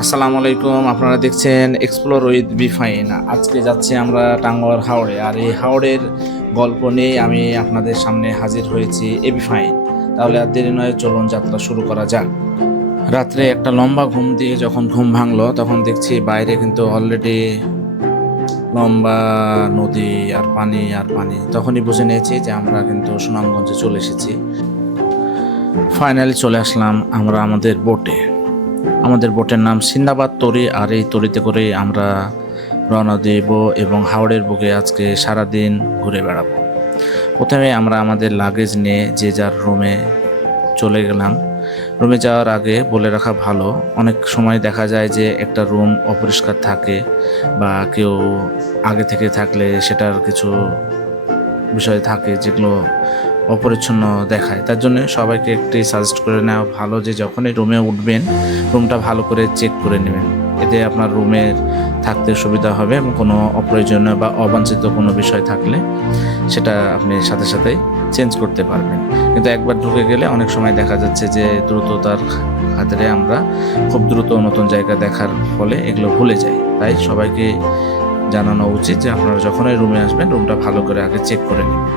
আসসালামু আলাইকুম, আপনারা দেখছেন এক্সপ্লোর উইথ বিফাইন। আজকে যাচ্ছি আমরা টাঙ্গুয়ার হাওড়ে, আর এই হাওড়ের গল্প নিয়ে আমি আপনাদের সামনে হাজির হয়েছি বিফাইন। তাহলে আর দেরি নয়, চলুন যাত্রা শুরু করা যাক। রাত্রে একটা লম্বা ঘুম দিয়ে যখন ঘুম ভাঙলো তখন দেখছি বাইরে কিন্তু অলরেডি লম্বা নদী আর পানি আর পানি। তখনই বুঝে নিয়েছি যে আমরা কিন্তু সুনামগঞ্জে চলে এসেছি। ফাইনালি চলে আসলাম আমরা আমাদের বোটে। আমাদের বোটের নাম সিন্দাবাদ তরী, আর এই তরীতে করে আমরা রওনা দেব এবং হাওড়ের বুকে আজকে সারাদিন ঘুরে বেড়াবো। প্রথমে আমরা আমাদের লাগেজ নিয়ে যে যার রুমে চলে গেলাম। রুমে যাওয়ার আগে বলে রাখা ভালো, অনেক সময় দেখা যায় যে একটা রুম অপরিষ্কার থাকে বা কেউ আগে থেকে থাকলে সেটার কিছু বিষয় থাকে যেগুলো অপরিচ্ছন্ন দেখায়। তার জন্য সবাইকে একটি সাজেস্ট করে নেওয়া ভালো যে যখনই রুমে উঠবেন রুমটা ভালো করে চেক করে নেবেন। এতে আপনার রুমের থাকতে সুবিধা হবে এবং কোনো অপ্রয়োজনীয় বা অবাঞ্ছিত কোনো বিষয় থাকলে সেটা আপনি সাথে সাথেই চেঞ্জ করতে পারবেন। কিন্তু একবার ঢুকে গেলে অনেক সময় দেখা যাচ্ছে যে দ্রুততার খাতিরে আমরা খুব দ্রুত নতুন জায়গা দেখার ফলে এগুলো ভুলে যাই। তাই সবাইকে জানানো উচিত যে আপনারা যখনই রুমে আসবেন রুমটা ভালো করে আগে চেক করে নেবেন।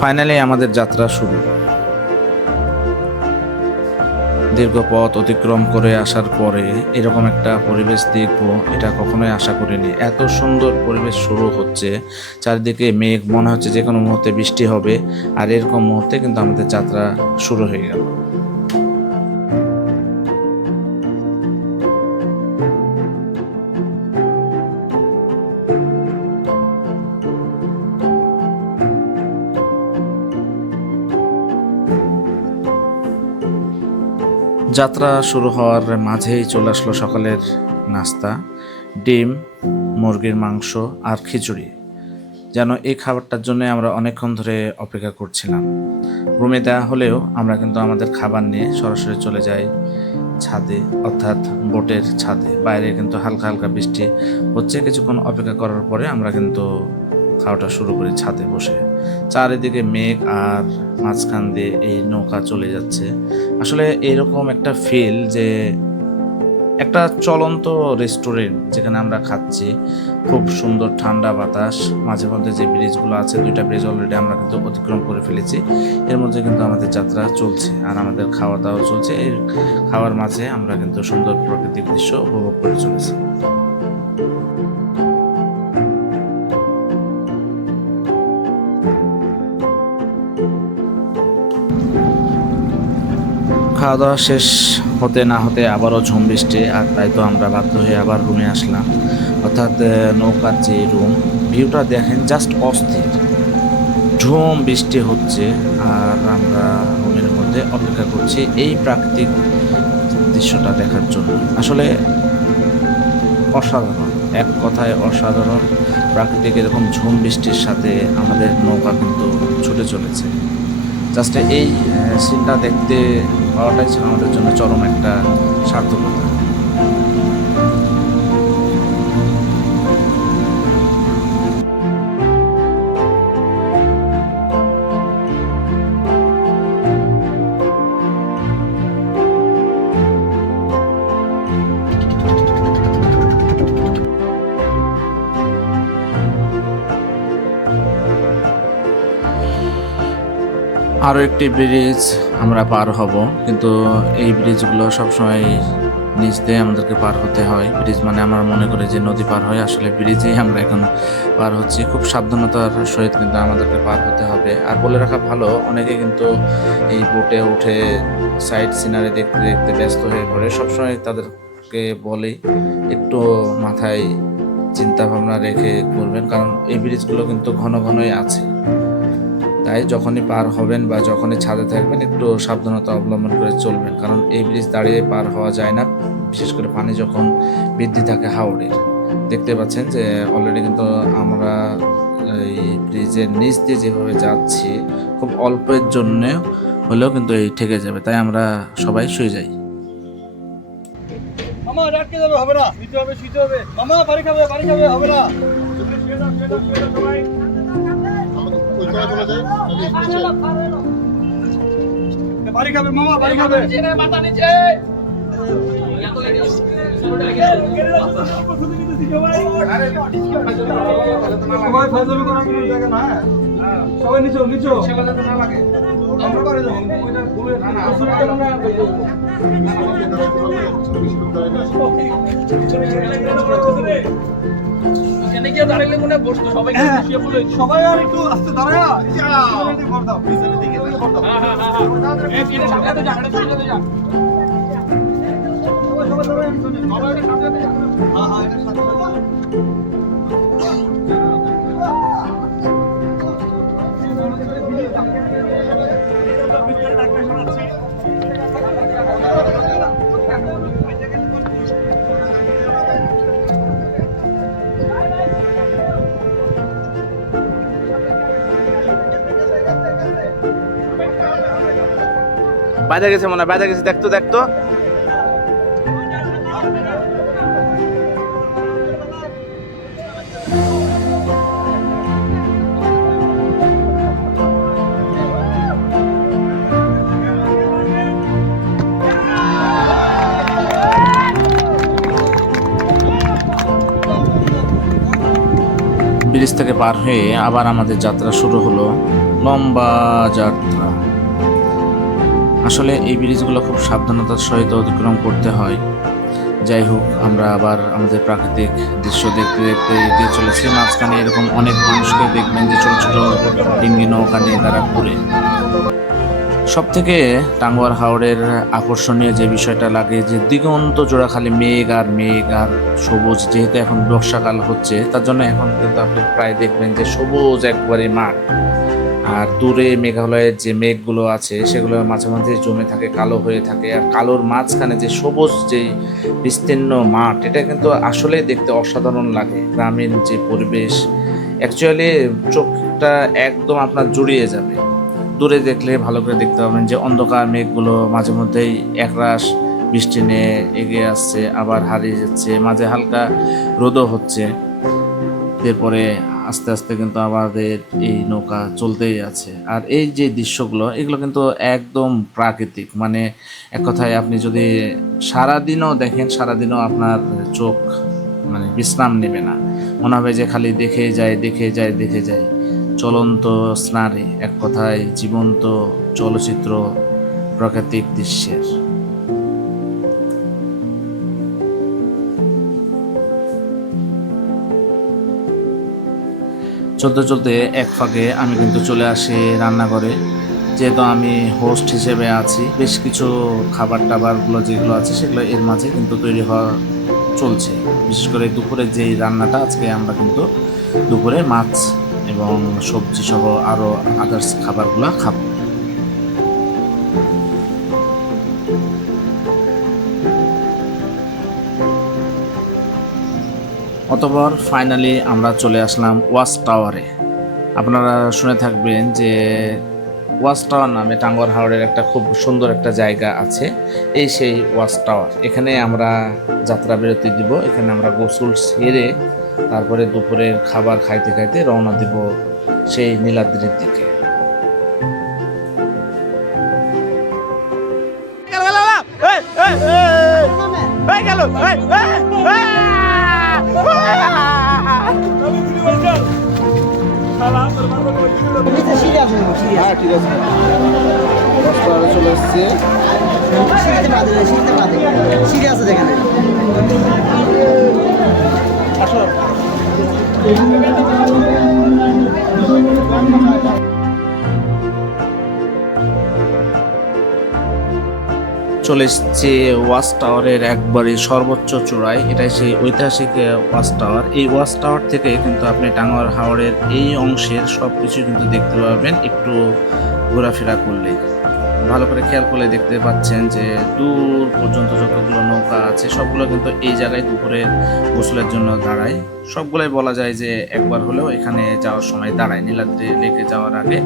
ফাইনালি আমাদের যাত্রা শুরু। দীর্ঘ পথ অতিক্রম করে আসার পরে এরকম একটা পরিবেশ দেখবো এটা কখনোই আশা করিনি। এত সুন্দর পরিবেশ শুরু হচ্ছে, চারিদিকে মেঘ, মনে হচ্ছে যে কোনো মুহূর্তে বৃষ্টি হবে। আর এরকম মুহূর্তে কিন্তু আমাদের যাত্রা শুরু হয়ে গেল। যাত্রা শুরু হওয়ার মাঝেই চলে আসলো সকালের নাস্তা, ডিম, মুরগির মাংস আর খিচুড়ি। যেন এই খাবারটার জন্য আমরা অনেকক্ষণ ধরে অপেক্ষা করছিলাম। রুমে দেওয়া হলেও আমরা কিন্তু আমাদের খাবার নিয়ে সরাসরি চলে যাই ছাদে, অর্থাৎ বোটের ছাদে। বাইরে কিন্তু হালকা হালকা বৃষ্টি হচ্ছে। কিছুক্ষণ অপেক্ষা করার পরে আমরা কিন্তু খাওয়াটা শুরু করি ছাদে বসে। চারিদিকে মেঘ আর মাঝখান দিয়ে এই নৌকা চলে যাচ্ছে। আসলে এরকম একটা ফিল যে একটা চলন্ত রেস্টুরেন্ট যেখানে আমরা খাচ্ছি, খুব সুন্দর ঠান্ডা বাতাস। মাঝে মধ্যে যে ব্রিজগুলো আছে, 2টা ব্রিজ অলরেডি আমরা কিন্তু অতিক্রম করে ফেলেছি। এর মধ্যে কিন্তু আমাদের যাত্রা চলছে আর আমাদের খাওয়া দাওয়া চলছে। এই খাওয়ার মাঝে আমরা কিন্তু সুন্দর প্রাকৃতিক দৃশ্য উপভোগ করে চলেছি। খাওয়া দাওয়া শেষ হতে না হতে আবারও ঝুম বৃষ্টি, আর তাই তো আমরা বাধ্য হয়ে আবার রুমে আসলাম। অর্থাৎ নৌকার যে রুম, ভিউটা দেখেন জাস্ট অস্থির। ঝুম বৃষ্টি হচ্ছে আর আমরা রুমের মধ্যে অপেক্ষা করছি এই প্রাকৃতিক দৃশ্যটা দেখার জন্য। আসলে অসাধারণ, এক কথায় অসাধারণ। প্রাকৃতিক এরকম ঝুম বৃষ্টির সাথে আমাদের নৌকা কিন্তু ছুটে চলেছে। জাস্ট এই সিনটা দেখতে পাওয়াটাই ছিল আমাদের জন্য চরম একটা সার্থকতা। আরও একটি ব্রিজ আমরা পার হব, কিন্তু এই ব্রিজগুলো সবসময় নিচ দিয়ে আমাদেরকে পার হতে হয়। ব্রিজ মানে আমরা মনে করি যে নদী পার হয়, আসলে ব্রিজেই আমরা এখন পার হচ্ছি। খুব সাবধানতার সহিত কিন্তু আমাদেরকে পার হতে হবে। আর বলে রাখা ভালো, অনেকে কিন্তু এই বোটে উঠে সাইড সিনারি দেখতে দেখতে ব্যস্ত হয়ে পড়ে। সবসময় তাদেরকে বলি একটু মাথায় চিন্তা ভাবনা রেখে করবেন, কারণ এই ব্রিজগুলো কিন্তু ঘন ঘনই আছে। তাই যখনই পার হবেন বা যখনই ছাদে থাকবেন একটু সাবধানতা অবলম্বন করে চলবেন, কারণ এই ব্রিজ দাঁড়িয়ে পার হওয়া যায় না, বিশেষ করে পানি যখন বৃদ্ধি থাকে হাওড়ের। দেখতে পাচ্ছেন যে অলরেডি কিন্তু আমরা এই ব্রিজের নিচ দিয়ে যেভাবে যাচ্ছি খুব অল্পের জন্য হলেও কিন্তু এই ঠেকে যাবে, তাই আমরা সবাই শুয়ে যাই। মামা আটকে যাবে, হবে না, শুইতে হবে শুইতে হবে। মামা বাড়ি খাবে হবে না। বাড়ি খাবে মামা, বাড়ি খাবে। সবাই ফাজলামি করার কোনো জায়গা না। সবাই নিচো নিচো না লাগে। আমরা বাড়ি যাবো। এখানে গিয়ে দাঁড়াইলে মনে বসতো সবাই শুয়ে পড়লো। সবাই আর একটু আস্তে দাঁড়ায়া ভর দাও, পিছনে দিকে ভর দাও। এই কিনে সামনে তো যা, সামনে যা। সবাই দাঁড়ায় পিছনে, সবাই সামনে যা। হ্যাঁ এটা সামনে যা। বাইরে গেছে মনে হয়, বাইরে গেছে, দেখতো দেখতো। ব্রিজ থেকে পার হয়ে আবার আমাদের যাত্রা শুরু হলো, লম্বা যাত্রা। আসলে এই ব্রিজগুলো খুব সাবধানতার সহিত অতিক্রম করতে হয়। যাই হোক, আমরা আবার আমাদের প্রাকৃতিক দৃশ্য দেখতে দেখতে এগিয়ে চলেছি। মাঝখানে এরকম অনেক মানুষকে দেখবেন যে ছোট ছোট ডিঙ্গি নৌকা নিয়ে তারা ঘুরে। সব থেকে টাঙ্গুয়ার হাওরের আকর্ষণীয় যে বিষয়টা লাগে যে দিগন্ত জোড়া খালি মেঘ আর মেঘ আর সবুজ। যেহেতু এখন বর্ষাকাল হচ্ছে, তার জন্য এখন কিন্তু আপনি প্রায় দেখবেন যে সবুজ একবারে মাঠ। আর দূরে মেঘালয়ের যে মেঘগুলো আছে সেগুলো মাঝে মাঝে জমে থাকে, কালো হয়ে থাকে। আর কালোর মাঝখানে যে সবুজ যে বিস্তীর্ণ মাঠ, এটা কিন্তু আসলে দেখতে অসাধারণ লাগে। গ্রামীণ যে পরিবেশ, অ্যাকচুয়ালি চোখটা একদম আপনার জুড়িয়ে যাবে। দূরে দেখলে ভালো করে দেখতে পাবেন যে অন্ধকার মেঘগুলো মাঝে মধ্যেই একরাশ বৃষ্টি নিয়ে এগিয়ে আসছে, আবার হারিয়ে যাচ্ছে, মাঝে হালকা রোদও হচ্ছে। এরপরে আস্তে আস্তে কিন্তু আমাদের এই নৌকা চলতেই আছে। আর এই যে দৃশ্যগুলো, এগুলো কিন্তু একদম প্রাকৃতিক। মানে এক কথায় আপনি যদি সারাদিনও দেখেন, সারাদিনও আপনার চোখ মানে বিশ্রাম নেবে না, মনে হবে যে খালি দেখে যায় দেখে যায় দেখে যায়। চলন্ত স্নারি, এক কথায় জীবন্ত চলচ্চিত্র প্রাকৃতিক দৃশ্যের। চলতে চলতে এক ফাঁকে আমি কিন্তু চলে আসি রান্নাঘরে। যেহেতু আমি হোস্ট হিসেবে আছি, বেশ কিছু খাবার টাবারগুলো যেগুলো আছে সেগুলো এর মাঝে কিন্তু তৈরি হওয়া চলছে। বিশেষ করে দুপুরে যেই রান্নাটা, আজকে আমরা কিন্তু দুপুরে মাছ এবং সবজি সহ আরও আদার্স খাবারগুলো খাবো। অতঃপর ফাইনালি আমরা চলে আসলাম ওয়াচ টাওয়ারে। আপনারা শুনে থাকবেন যে ওয়াচ টাওয়ার নামে টাঙ্গুয়ার হাওরের একটা খুব সুন্দর একটা জায়গা আছে, এই সেই ওয়াচ টাওয়ার। এখানে আমরা যাত্রা বিরতি দিব, এখানে আমরা গোসল সেরে তারপরে দুপুরের খাবার খাইতে খাইতে রওনা দিব সেই নীলাদ্রির দিকে। চলে এসছে চলে এসছে ওয়াচ টাওয়ারের একবারে সর্বোচ্চ চূড়ায়। এটাই সেই ঐতিহাসিক ওয়াচ টাওয়ার। এই ওয়াচ টাওয়ার থেকে কিন্তু আপনি টাঙ্গুয়ার হাওরের এই অংশের সব কিছু কিন্তু দেখতে পাবেন একটু ঘোরাফেরা করলে। ভালো করে খেয়াল করলে দেখতে পাচ্ছেন যে দূর পর্যন্ত যতগুলো নৌকা আছে সবগুলো কিন্তু এই জায়গায় দুপুরে গোসলের জন্য দাঁড়ায়। সবগুলোই বলা যায় যে একবার হলেও এখানে যাওয়ার সময় দাঁড়ায়। নীলাদ্রি লেকে যাওয়ার আগে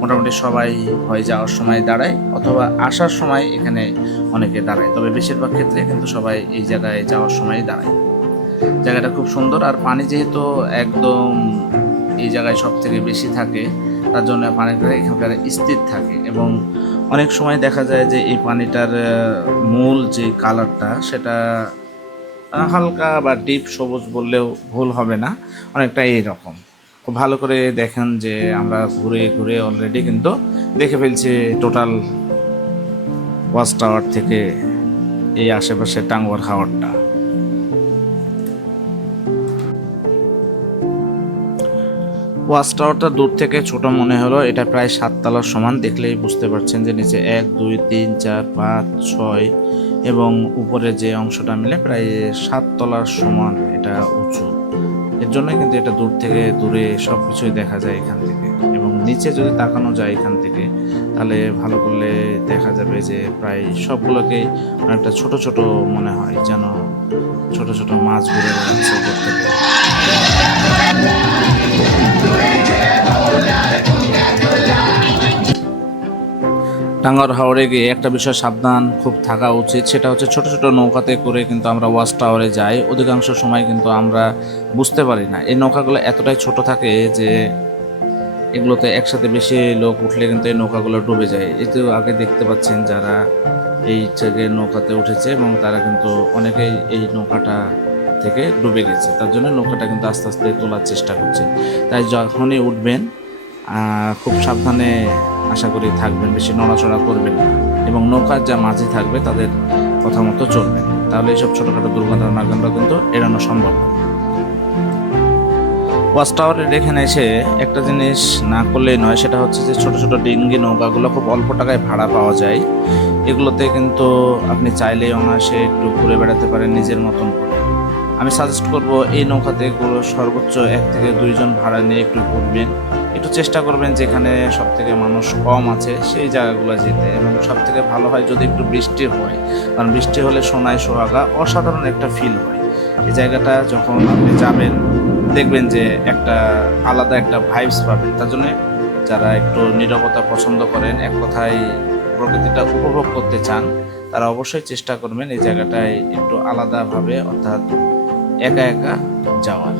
মোটামুটি সবাই হয় যাওয়ার সময় দাঁড়ায় অথবা আসার সময় এখানে অনেকে দাঁড়ায়, তবে বেশিরভাগ ক্ষেত্রে কিন্তু সবাই এই জায়গায় যাওয়ার সময় দাঁড়ায়। জায়গাটা খুব সুন্দর, আর পানি যেহেতু একদম এই জায়গায় সব থেকে বেশি থাকে তার জন্য পানিটা এখানকার স্থির থাকে এবং অনেক সময় দেখা যায় যে এই পানিটার মূল যে কালারটা সেটা হালকা বা ডিপ সবুজ বললেও ভুল হবে না, অনেকটা এইরকম। খুব ভালো করে দেখেন যে আমরা ঘুরে ঘুরে অলরেডি কিন্তু দেখে ফেলছি টোটাল ওয়াচ টাওয়ার থেকে এই আশেপাশে টাঙ্গুয়ার হাওরটা। ওয়াচ টাওয়ারটা দূর থেকে ছোট মনে হলো, এটা প্রায় 7 তলার সমান। দেখলেই বুঝতে পারছেন যে নিচে 1 2 3 4 5 6 এবং উপরে যে অংশটা মিলে প্রায় 7 তলার সমান এটা উঁচু। এর জন্য কিন্তু এটা দূর থেকে দূরে সব কিছুই দেখা যায় এখান থেকে, এবং নিচে যদি তাকানো যায় এখান থেকে তাহলে ভালো করলে দেখা যাবে যে প্রায় সবগুলোকেই অনেকটা ছোট ছোট মনে হয়, যেন ছোট ছোট মাছ ঘুরে বেড়াচ্ছে উপর থেকে। টাঙ্গুয়ার হাওরে গিয়ে একটা বিষয় সাবধান খুব থাকা উচিত, সেটা হচ্ছে ছোট ছোট নৌকাতে করে কিন্তু আমরা ওয়াচ টাওয়ারে যাই, অধিকাংশ সময় কিন্তু আমরা বুঝতে পারি না। এই নৌকাগুলো এতটাই ছোট থাকে যে এগুলোতে একসাথে বেশি লোক উঠলে কিন্তু এই নৌকাগুলো ডুবে যায়। এতেও আগে দেখতে পাচ্ছেন যারা এই থেকে নৌকাতে উঠেছে এবং তারা কিন্তু অনেকেই এই নৌকাটা থেকে ডুবে গেছে, তার জন্য নৌকাটা কিন্তু আস্তে আস্তে তোলার চেষ্টা করছে। তাই যখনই উঠবেন খুব সাবধানে আশা করি থাকবেন, বেশি নড়াচড়া করবেন না এবং নৌকার যা মাঝি থাকবে তাদের কথা মতো চলবেন, তাহলে এইসব ছোটোখাটো দুর্ঘটনাগুলো কিন্তু এড়ানো সম্ভব হবে। ওয়াচ টাওয়ারের এখানে এসে একটা জিনিস না করলেই নয়, সেটা হচ্ছে যে ছোট ছোট ডিঙ্গি নৌকাগুলো খুব অল্প টাকায় ভাড়া পাওয়া যায়। এগুলোতে কিন্তু আপনি চাইলেই অনায়াসে একটু ঘুরে বেড়াতে পারেন নিজের মতন করে। আমি সাজেস্ট করব এই নৌকাতে সর্বোচ্চ 1 থেকে 2 জন ভাড়া নিয়ে একটু ঘুরবেন, একটু চেষ্টা করবেন যেখানে সব থেকে মানুষ কম আছে সেই জায়গাগুলো যেতে, এবং সব থেকে ভালো হয় যদি একটু বৃষ্টি হয়, কারণ বৃষ্টি হলে সোনায় সোহাগা অসাধারণ একটা ফিল হয়। এই জায়গাটা যখন আপনি যাবেন দেখবেন যে একটা আলাদা একটা ভাইবস পাবেন। তার জন্য যারা একটু নীরবতা পছন্দ করেন, এক কথায় প্রকৃতিটা উপভোগ করতে চান, তারা অবশ্যই চেষ্টা করবেন এই জায়গাটায় একটু আলাদাভাবে, অর্থাৎ একা একা যাওয়ার।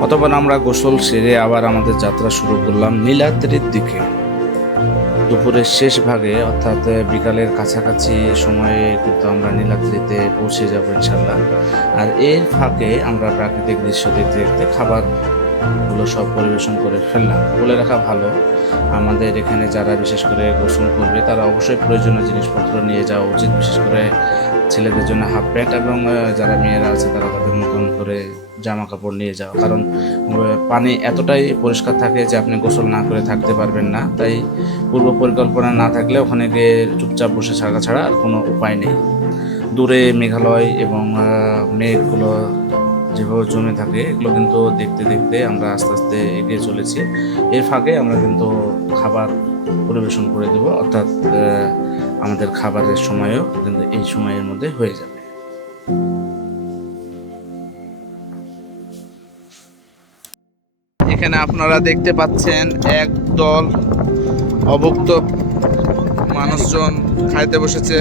কত অতঃপর আমরা গোসল সেরে আবার আমাদের যাত্রা শুরু করলাম নীলাদ্রির দিকে। দুপুরের শেষ ভাগে অর্থাৎ বিকালের কাছাকাছি সময়ে কিন্তু আমরা নীলাদ্রিতে পৌঁছে যাব ইনশাল্লাহ। আর এর ফাঁকে আমরা প্রাকৃতিক দৃশ্য দেখতে দেখতে খাবারগুলো সব পরিবেশন করে ফেললাম। বলে রাখা ভালো, আমাদের এখানে যারা বিশেষ করে গোসল করবে তারা অবশ্যই প্রয়োজনীয় জিনিসপত্র নিয়ে যাওয়া উচিত, বিশেষ করে ছেলেদের জন্য হাফ প্যান্ট এবং যারা মেয়েরা আছে তারা তাদের মতন করে জামা কাপড় নিয়ে যাওয়া, কারণ পানি এতটাই পরিষ্কার থাকে যে আপনি গোসল না করে থাকতে পারবেন না। তাই পূর্ব পরিকল্পনা না থাকলে ওখানে গিয়ে চুপচাপ বসে থাকা ছাড়া আর কোনো উপায় নেই। দূরে মেঘালয় এবং মেঘগুলো যেভাবে জমে থাকে এগুলো কিন্তু দেখতে দেখতে আমরা আস্তে আস্তে এগিয়ে চলেছি। এর ফাঁকে আমরা কিন্তু খাবার পরিবেশন করে দেব, অর্থাৎ আমাদের খাবারের সময়ও কিন্তু এই সময়ের মধ্যে হয়ে যাবে। এখানে আপনারা দেখতে পাচ্ছেন একদল অভুক্ত মানুষজন খাইতে বসেছে।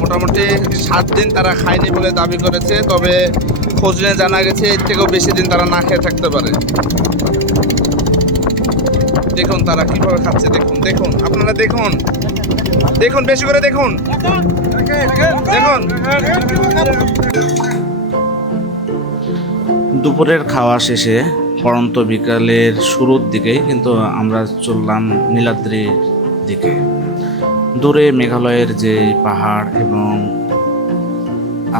মোটামুটি 7 দিন তারা খায়নি বলে দাবি করেছে, তবে খোঁজ নিয়ে জানা গেছে এর থেকেও বেশি দিন তারা না খেয়ে থাকতে পারে। দেখুন তারা কিভাবে খাচ্ছে, দেখুন দেখুন আপনারা দেখুন দেখুন বেশি করে দেখুন দেখুন। দুপুরের খাওয়া শেষে পড়ন্ত বিকালের শুরুর দিকেই কিন্তু আমরা চললাম নীলাদ্রির দিকে। দূরে মেঘালয়ের যে পাহাড় এবং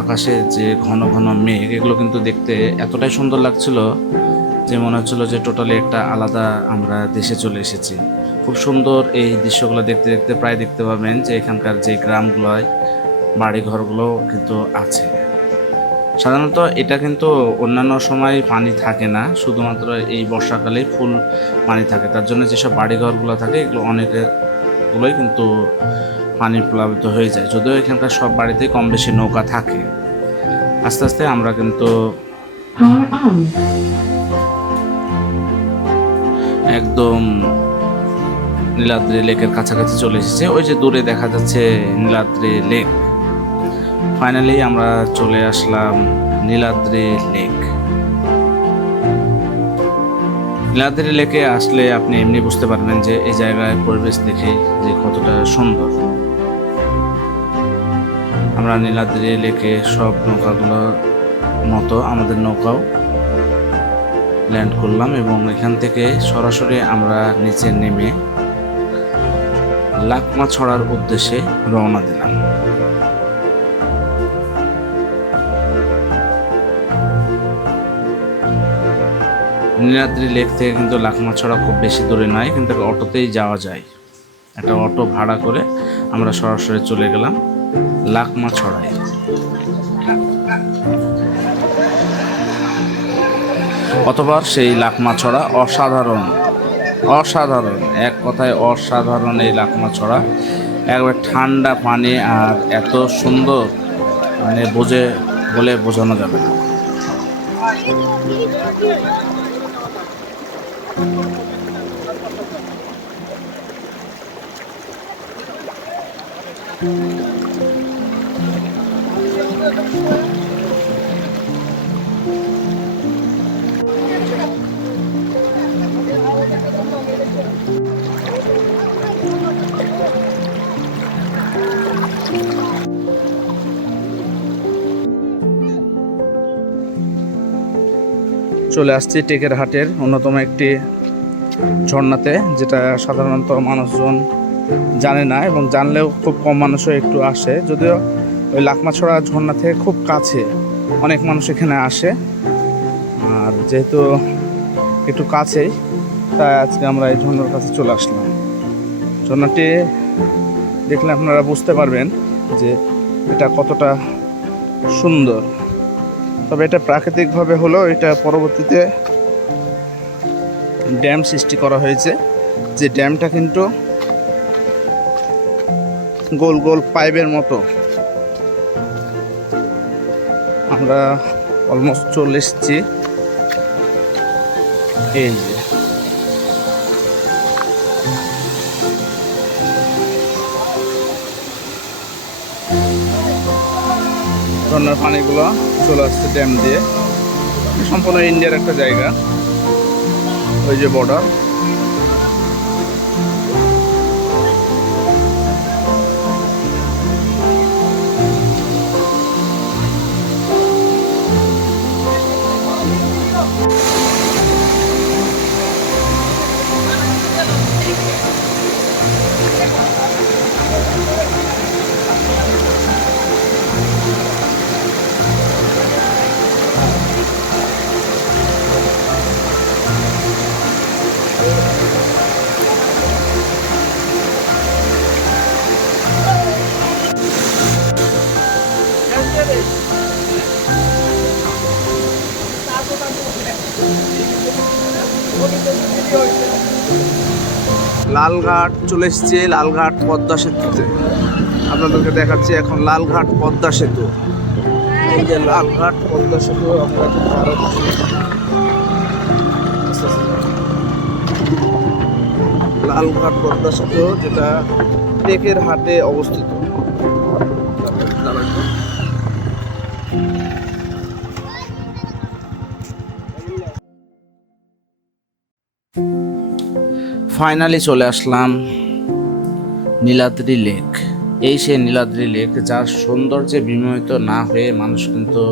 আকাশের যে ঘন ঘন মেঘ, এগুলো কিন্তু দেখতে এতটাই সুন্দর লাগছিল যে মনে হচ্ছিল যে টোটালি একটা আলাদা আমরা দেশে চলে এসেছি। খুব সুন্দর এই দৃশ্যগুলো দেখতে দেখতে প্রায় দেখতে পাবেন যে এখানকার যে গ্রামগুলোয় বাড়ি ঘরগুলো কিন্তু আছে। সাধারণত এটা কিন্তু অন্যান্য সময় পানি থাকে না, শুধুমাত্র এই বর্ষাকালেই ফুল পানি থাকে। তার জন্য যেসব বাড়িঘরগুলো থাকে এগুলো অনেকগুলোই কিন্তু পানি প্লাবিত হয়ে যায়, যদিও এখানকার সব বাড়িতে কম বেশি নৌকা থাকে। আস্তে আস্তে আমরা কিন্তু একদম নীলাদ্রি লেকের কাছাকাছি চলে এসেছে। ওই যে দূরে দেখা যাচ্ছে নীলাদ্রি লেক। ফাইনালি আমরা চলে আসলাম নীলাদ্রি লেক। নীলাদ্রি লেকে আসলে আপনি এমনি বুঝতে পারবেন যে এই জায়গায় পরিবেশ দেখে যে কতটা সুন্দর। আমরা নীলাদ্রি লেকে সব নৌকাগুলোর মতো আমাদের নৌকাও ল্যান্ড করলাম এবং এখান থেকে সরাসরি আমরা নিচে নেমে লাকমাছড়ার উদ্দেশ্যে রওনা দিলাম। নীলাদ্রি লেক থেকে কিন্তু লাকমাছড়া খুব বেশি দূরে নয়, কিন্তু অটোতেই যাওয়া যায়। একটা অটো ভাড়া করে আমরা সরাসরি চলে গেলাম লাকমাছড়ায়। অতঃপর সেই লাকমাছড়া অসাধারণ অসাধারণ, এক কথায় অসাধারণ এই লাকমাছড়া। একবার ঠান্ডা পানি আর এত সুন্দর, মানে বলে বোঝানো যাবে না। চলে আসছি টেকেরহাটের অন্যতম একটি ঝর্ণাতে, যেটা সাধারণত মানুষজন জানে না এবং জানলেও খুব কম মানুষও একটু আসে। যদিও ওই লাকমাছড়া ঝর্ণা থেকে খুব কাছে, অনেক মানুষ এখানে আসে। আর যেহেতু একটু কাছেই, তাই আজকে আমরা এই ঝর্ণার কাছে চলে আসলাম। ঝর্ণাটি দেখলে আপনারা বুঝতে পারবেন যে এটা কতটা সুন্দর। তবে এটা প্রাকৃতিকভাবে হলো, এটা পরবর্তীতে ড্যাম সৃষ্টি করা হয়েছে, যে ড্যামটা কিন্তু গোল গোল পাইপের মতো। আমরা অলমোস্ট চলে এসেছি। এই যে ঝর্ণার পানিগুলো চলে আসছে ড্যাম দিয়ে। সম্পূর্ণ ইন্ডিয়ার একটা জায়গা, ওই যে বর্ডার। লালঘাট চলে এসছে, লালঘাট পদ্মা সেতুতে। আপনাদেরকে দেখাচ্ছি এখন লালঘাট পদ্মা সেতু। এই যে লালঘাট পদ্মা সেতু, লালঘাট পদ্মা সেতু যেটা টেকের হাটে অবস্থিত। ফাইনালি চলে আসলাম নীলাদ্রি লেক। এই সেই নীলাদ্রি লেক, যার সৌন্দর্যে বিমোহিত না হয়ে মানুষ কিন্তু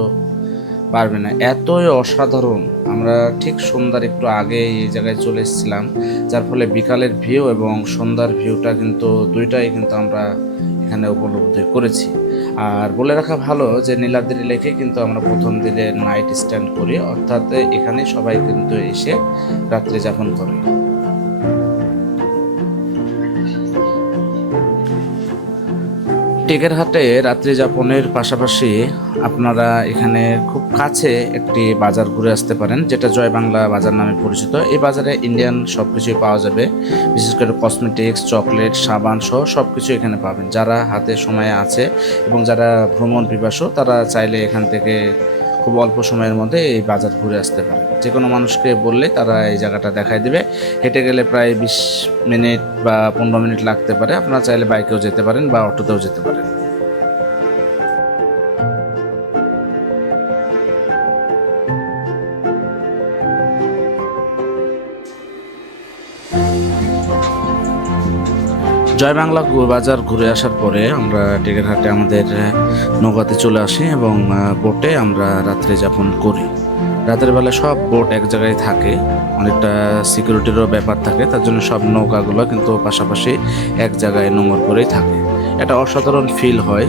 পারবে না, এতই অসাধারণ। আমরা ঠিক সন্ধ্যার একটু আগে এই জায়গায় চলে এসেছিলাম, যার ফলে বিকালের ভিউ এবং সন্ধ্যার ভিউটা কিন্তু দুইটাই কিন্তু আমরা এখানে উপলব্ধি করেছি। আর বলে রাখা ভালো যে নীলাদ্রি লেকে কিন্তু আমরা প্রথম দিনে নাইট স্ট্যান্ড করি, অর্থাৎ এখানে সবাই কিন্তু এসে রাত্রি যাপন করে। টেকের হাটে রাত্রি যাপনের পাশাপাশি আপনারা এখানে খুব কাছে একটি বাজার ঘুরে আসতে পারেন, যেটা জয় বাংলা বাজার নামে পরিচিত। এই বাজারে ইন্ডিয়ান সব কিছুই পাওয়া যাবে, বিশেষ করে কসমেটিক্স, চকলেট, সাবান সহ সব কিছু এখানে পাবেন। যারা হাতে সময় আছে এবং যারা ভ্রমণ পিপাসু, তারা চাইলে এখান থেকে খুব অল্প সময়ের মধ্যে এই বাজার ঘুরে আসতে পারে। যে কোনো মানুষকে বললে তারা এই জায়গাটা দেখাই দেবে। হেঁটে গেলে প্রায় 20 মিনিট বা 15 মিনিট লাগতে পারে। আপনারা চাইলে বাইকেও যেতে পারেন বা অটোতেও যেতে পারেন। জয় বাংলা বাজার ঘুরে আসার পরে আমরা টেকের হাটে আমাদের নৌকাতে চলে আসি এবং বোটে আমরা রাত্রি যাপন করি। রাতের বেলা সব বোট এক জায়গায় থাকে, অনেকটা সিকিউরিটিরও ব্যাপার থাকে, তার জন্য সব নৌকাগুলো কিন্তু পাশাপাশি এক জায়গায় নোঙর করেই থাকে। এটা অসাধারণ ফিল হয়,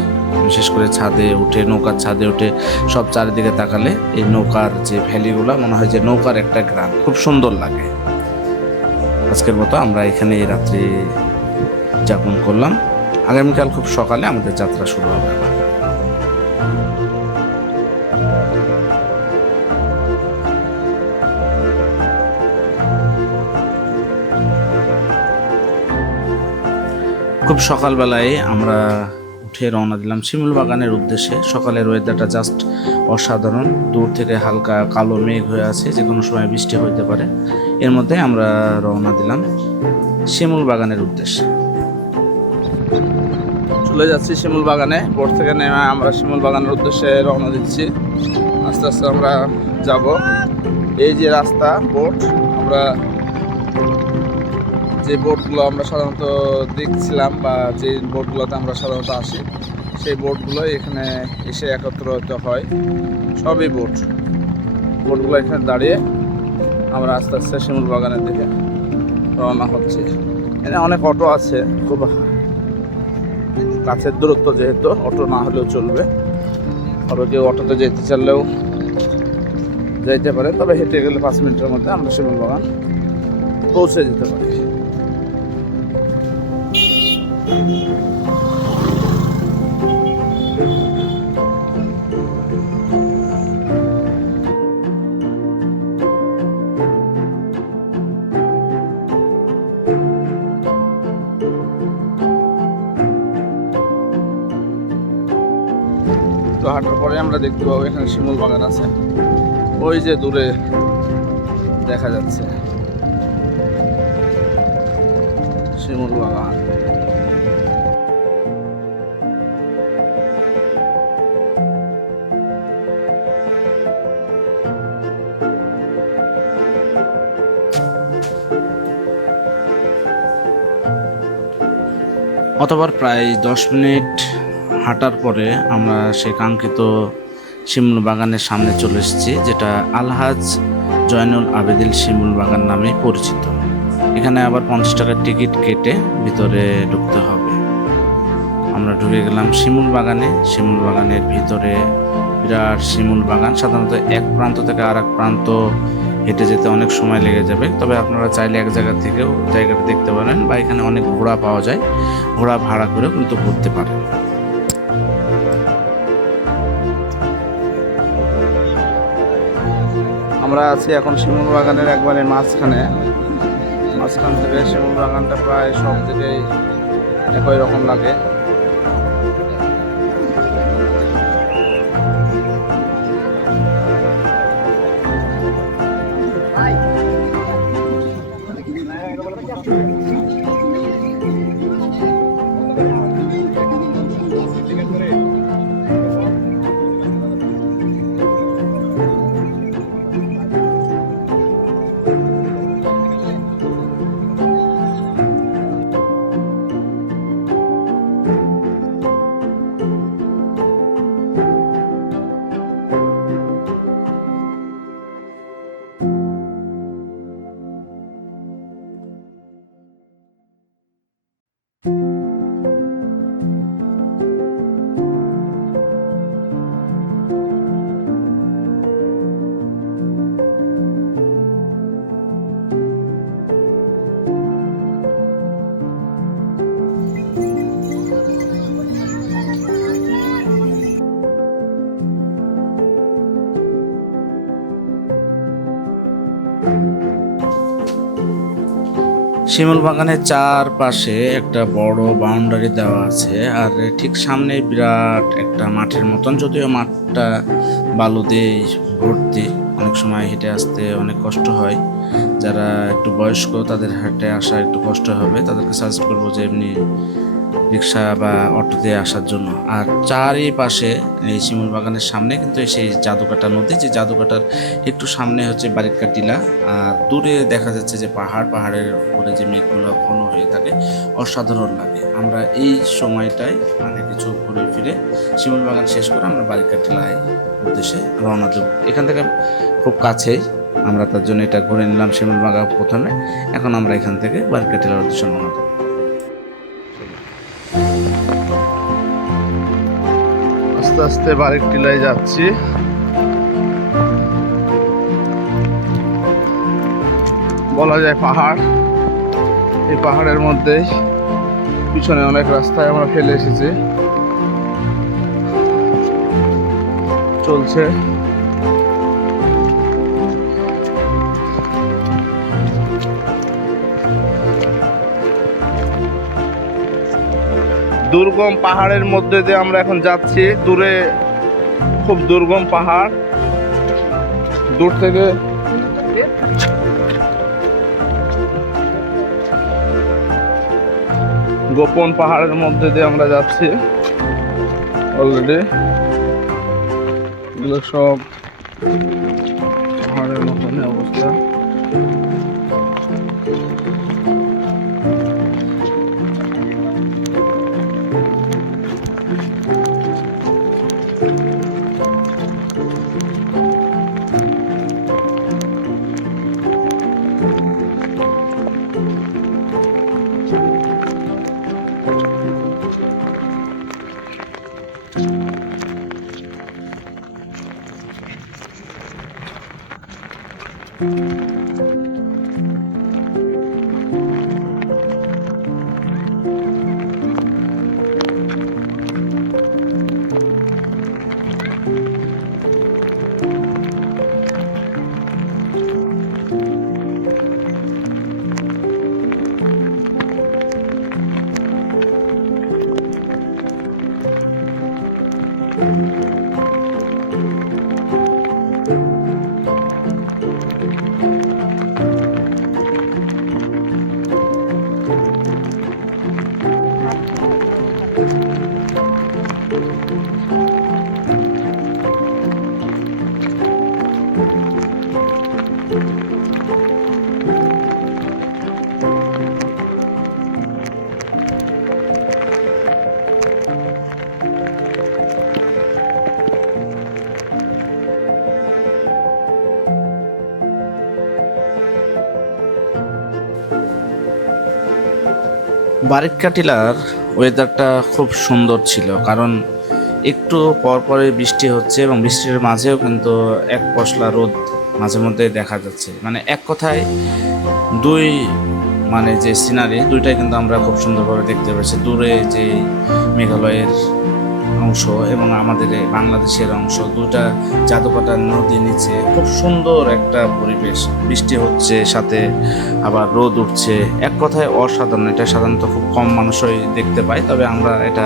বিশেষ করে ছাদে উঠে, নৌকার ছাদে উঠে সব চারিদিকে তাকালে এই নৌকার যে ভ্যালিগুলো মনে হয় যে নৌকার একটা গ্রাম, খুব সুন্দর লাগে। আজকের মতো আমরা এখানে রাত্রি যাপন করলাম। আগামীকাল খুব সকালে আমাদের যাত্রা শুরু হবে। খুব সকালবেলায় আমরা উঠে রওনা দিলাম শিমুল বাগানের উদ্দেশ্যে। সকালের ওয়েদারটা জাস্ট অসাধারণ, দূর থেকে হালকা কালো মেঘ হয়ে আছে, যে কোনো সময় বৃষ্টি হতে পারে। এর মধ্যে আমরা রওনা দিলাম শিমুল বাগানের উদ্দেশ্যে। চলে যাচ্ছি শিমুল বাগানে। বোট থেকে নেমে আমরা শিমুল বাগানের উদ্দেশ্যে রওনা দিচ্ছি। আস্তে আস্তে আমরা যাব। এই যে রাস্তা, বোট, আমরা যে বোটগুলো আমরা সাধারণত দেখছিলাম বা যে বোটগুলোতে আমরা সাধারণত আসি, সেই বোটগুলো এখানে এসে একত্রিত হয়। সবই বোটগুলো এখানে দাঁড়িয়ে আমরা আস্তে আস্তে শিমুল বাগানের দিকে রওনা হচ্ছে। এখানে অনেক অটো আছে, খুব কাছের দূরত্ব, যেহেতু অটো না হলেও চলবে। তবে কেউ অটোতে যেতে চাইলেও যাইতে পারে, তবে হেঁটে গেলে 5 মিনিটের মধ্যে আমরা শিমুল বাগান পৌঁছে যেতে পারি। তো হাঁটার পরে আমরা দেখতে পাবো এখানে শিমুল বাগান আছে, ওই যে দূরে দেখা যাচ্ছে শিমুল বাগান। অতঃপর প্রায় 10 মিনিট হাঁটার পরে আমরা সেই কাঙ্ক্ষিত শিমুল বাগানের সামনে চলে এসেছি, যেটা আলহাজ জয়নুল আবেদিন শিমুল বাগান নামে পরিচিত। এখানে আবার 50 টাকার টিকিট কেটে ভিতরে ঢুকতে হবে। আমরা ঢুকে গেলাম শিমুল বাগানে। শিমুল বাগানের ভিতরে বিরাট শিমুল বাগান। সাধারণত এক প্রান্ত থেকে আর এক প্রান্ত হেঁটে যেতে অনেক সময় লেগে যাবে, তবে আপনারা চাইলে এক জায়গা থেকেও জায়গাটা দেখতে পারেন, বা এখানে অনেক ঘোড়া পাওয়া যায়, ঘোড়া ভাড়া করেও কিন্তু ঘুরতে পারেন। আমরা আছি এখন শিমুল বাগানের একবারে মাঝখান থেকে শিমুল বাগানটা প্রায় সব দিকেই একই রকম লাগে। শিমুল বাগানের চারপাশে একটা বড় বাউন্ডারি দেওয়া আছে, আর ঠিক সামনে বিরাট একটা মাঠের মতন, যদিও মাঠটা বালু দিয়ে ভর্তি। অনেক সময় হেঁটে আসতে অনেক কষ্ট হয়। যারা একটু বয়স্ক তাদের হেঁটে আসা একটু কষ্ট হবে, তাদেরকে সাজেস্ট করবো যে এমনি রিক্সা বা অটোতে আসার জন্য। আর চারিপাশে এই শিমুল বাগানের সামনে কিন্তু সেই জাদুকাটা নদী, যে জাদুকাটার একটু সামনে হচ্ছে বারিক্কা টিলা, আর দূরে দেখা যাচ্ছে যে পাহাড়ের উপরে যে মেঘগুলো ঘন হয়ে থাকে, অসাধারণ লাগে। আমরা এই সময়টায় মানে কিছু ঘুরে ফিরে শিমুল বাগান শেষ করে আমরা বারিক্কা টিলায় উদ্দেশ্যে রওনা দেব। এখান থেকে খুব কাছেই, আমরা তার জন্য এটা ঘুরে নিলাম শিমুল বাগান প্রথমে। এখন আমরা এখান থেকে বারিক্কা টিলার উদ্দেশ্যে রওনা দেব। আস্তে আস্তে বারিক টিলায় যাচ্ছি। বলা যায় পাহাড়, এই পাহাড়ের মধ্যেই পিছনে অনেক রাস্তায় আমরা ফেলে এসেছি, চলছে। দুর্গম পাহাড়ের মধ্যে দিয়ে আমরা এখন যাচ্ছি। দূরে খুব দুর্গম পাহাড়, দূর থেকে গোপন পাহাড়ের মধ্যে দিয়ে আমরা যাচ্ছি। অলরেডি এগুলো সব পাহাড়ের মতন অবস্থা। বারিক্কা টিলার ওয়েদারটা খুব সুন্দর ছিল, কারণ একটু পরপরে বৃষ্টি হচ্ছে এবং বৃষ্টির মাঝেও কিন্তু এক পশলা রোদ মাঝে মধ্যে দেখা যাচ্ছে। মানে এক কথায় দুই মানে যে সিনারি দুইটাই কিন্তু আমরা খুব সুন্দরভাবে দেখতে পাচ্ছি। দূরে যে মেঘালয়ের অংশ এবং আমাদের এই বাংলাদেশের অংশ, দুটা জাদুকাটা নদী নিচে খুব সুন্দর একটা পরিবেশ। বৃষ্টি হচ্ছে, সাথে আবার রোদ উঠছে। এক কথায় অসাধারণ। এটা সাধারণত খুব কম মানুষই দেখতে পায়, তবে আমরা এটা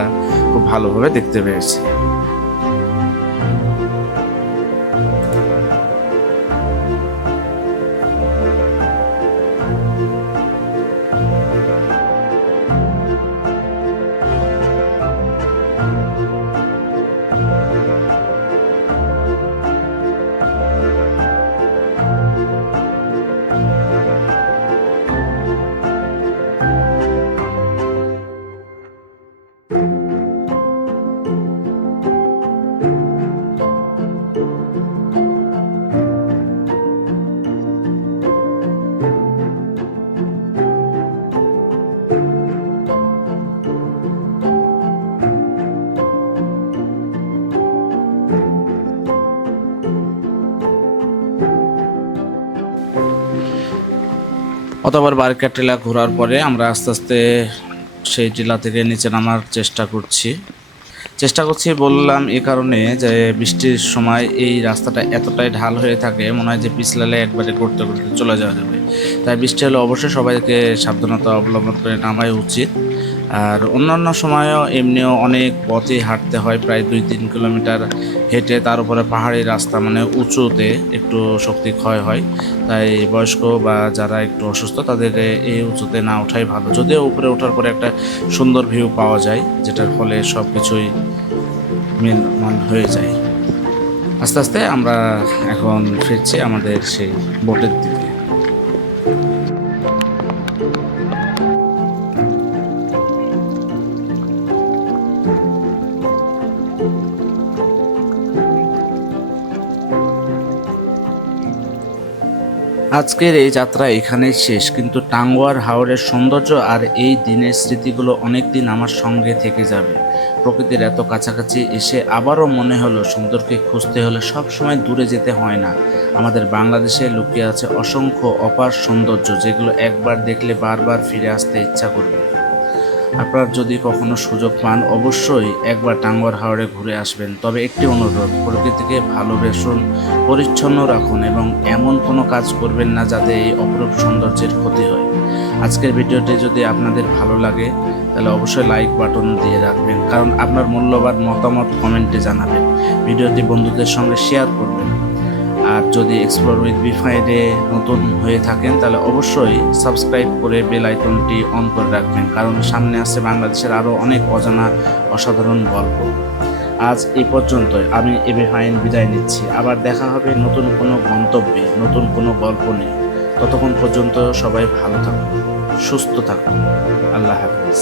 খুব ভালোভাবে দেখতে পেয়েছি। অতবার বারিক্কা টিলা ঘোরার পরে আমরা আস্তে আস্তে সেই টিলা থেকে নিচে নামার চেষ্টা করছি বললাম এ কারণে যে বৃষ্টির সময় এই রাস্তাটা এতটাই ঢাল হয়ে থাকে, মনে হয় যে পিছলালে একবারে করতে করতে চলে যাওয়া যাবে। তাই বৃষ্টি হলে অবশ্যই সবাইকে সাবধানতা অবলম্বন করে নামাই উচিত। আর অন্যান্য সময়ও এমনিও অনেক পথে হাঁটতে হয়, প্রায় 2-3 কিলোমিটার হেঁটে, তার উপরে পাহাড়ি রাস্তা, মানে উঁচুতে একটু শক্তি ক্ষয় হয়। তাই বয়স্ক বা যারা একটু অসুস্থ তাদের এই উঁচুতে না ওঠাই ভালো। যদিও উপরে ওঠার পরে একটা সুন্দর ভিউ পাওয়া যায়, যেটার ফলে সব কিছুই মিলমান হয়ে যায়। আস্তে আস্তে আমরা এখন ফিরছি আমাদের সেই বোটের দিকে। আজকের এই যাত্রা এখানেই শেষ, কিন্তু টাঙ্গুয়ার হাওরের সৌন্দর্য আর এই দিনের স্মৃতিগুলো অনেক দিন আমার সঙ্গে থেকে যাবে। প্রকৃতির এত কাছাকাছি এসে আবারও মনে হলো সুন্দরকে খুঁজতে হলে সবসময় দূরে যেতে হয় না। আমাদের বাংলাদেশে লুকিয়ে আছে অসংখ্য অপার সৌন্দর্য, যেগুলো একবার দেখলে বারবার ফিরে আসতে ইচ্ছা করবে। আপনার যদি কখনো সুযোগ পান অবশ্যই একবার টাঙ্গুয়ার হাওরে ঘুরে আসবেন। তবে একটি অনুরোধ, প্রকৃতিকে ভালোবাসুন, পরিচ্ছন্ন রাখুন এবং এমন কোনো কাজ করবেন না যাতে এই অপরূপ সৌন্দর্যের ক্ষতি হয়। আজকের ভিডিওটি যদি আপনাদের ভালো লাগে তাহলে অবশ্যই লাইক বাটন দিয়ে রাখবেন, কারণ আপনার মূল্যবান মতামত কমেন্টে জানাবেন। ভিডিওটি বন্ধুদের সঙ্গে শেয়ার করবেন। আর যদি এক্সপ্লোর উইথ বিফাইনে নতুন হয়ে থাকেন তাহলে অবশ্যই সাবস্ক্রাইব করে বেল আইকনটি অন করে রাখবেন, কারণ সামনে আসছে বাংলাদেশের আরও অনেক অজানা অসাধারণ গল্প। আজ এই পর্যন্তই, আমি এবি ফাইন বিদায় নিচ্ছি। আবার দেখা হবে নতুন কোনো গন্তব্যে, নতুন কোনো গল্প নিয়ে। ততক্ষণ পর্যন্ত সবাই ভালো থাকুন, সুস্থ থাকুন। আল্লাহ হাফেজ।